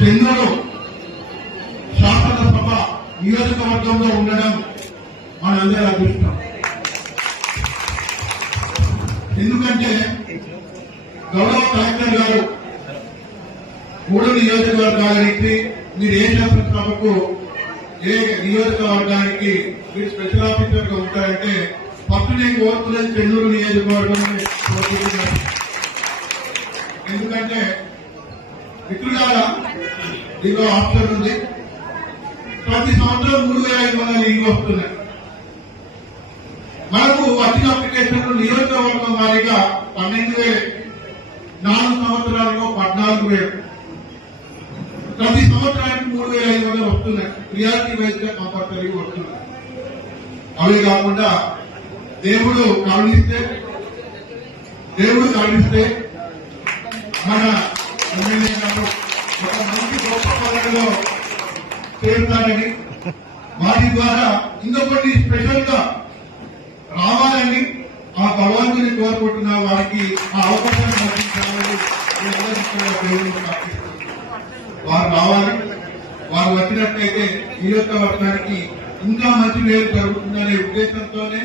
చెన్నూరు శాసనసభ నియోజకవర్గంలో ఉండడం మనందరి అదృష్టం. ఎందుకంటే గౌరవ కలెక్టర్ గారు 3 నియోజకవర్గాలకి మీరు ఏ శాసనసభకు ఏ నియోజకవర్గానికి మీరు స్పెషల్ ఆఫీసర్ గా ఉంటారంటే ఫస్ట్ నేను కోరుతున్నది చెన్నూరు నియోజకవర్గం కోరుకుంటున్నాను. ఎందుకంటే మిత్రులారా దీనిలో ఆప్షన్ ఉంది. ప్రతి సంవత్సరం 3,500 ఇల్లు వస్తున్నాయి. మనకు వచ్చిన అప్లికేషన్లు నియోజకవర్గం వారీగా 12,000, 4 సంవత్సరాల్లో 14,000, ప్రతి సంవత్సరానికి 3,500 వస్తున్నాయి. ప్రియారిటీ వైజ్ గా కంపల్సరీ వస్తున్నాయి. అవి కాకుండా దేవుడు కరుణిస్తే మన ఎమ్మెల్యే గారు ఒక మంచి గొప్ప పదవిలో చేరుతారని, వాటి ద్వారా ఇంకొకటి స్పెషల్ గా రావాలని ఆ భగవంతుని కోరుకుంటున్న వారికి ఆ అవకాశం కల్పించాలని వారు రావాలి. వారు వచ్చినట్లయితే నియోజకవర్గానికి ఇంకా మంచి మేలు జరుగుతుందనే ఉద్దేశంతోనే